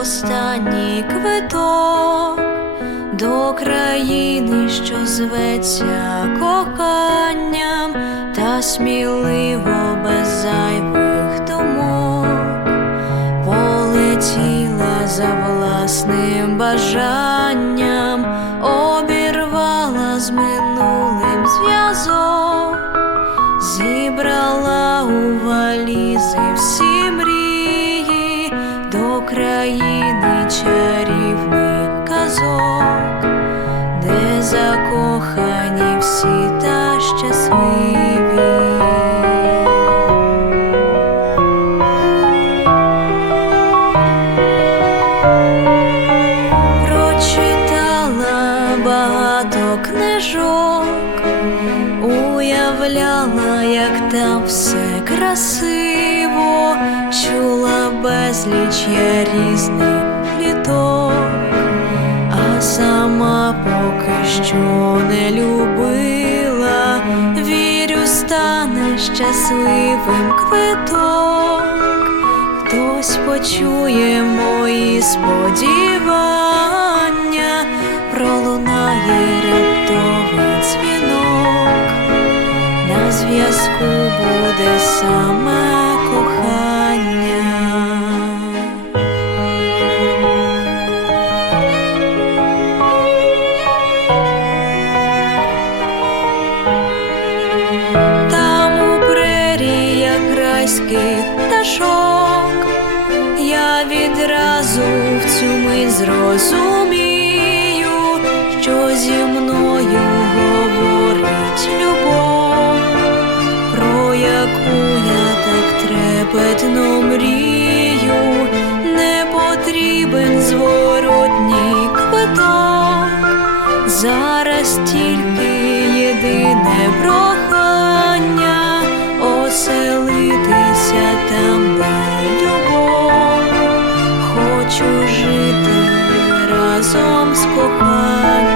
останній квиток до країни, що зветься коханням, та сміливо без зайвих думок. Полетіла за власним бажанням, обірвала з минулим зв'язок, зібрала у валізи всі країни чарівних казок, де закохані всі та щасливі. Прочитала багато книжок, уявляла, як там все чула безліч я різних літок, а сама поки що не любила, вірю, стане щасливим квиток. Хтось почує мої сподівання, пролунає раптовий дзвінок, на зв'язку буде саме преріях пташок я відразу в цю мить зрозумію, що зі мною говорить любов, про яку я так трепетно мрію, не потрібен зворотній квиток. Зараз тільки єдине прохання хочу жити разом з коханим.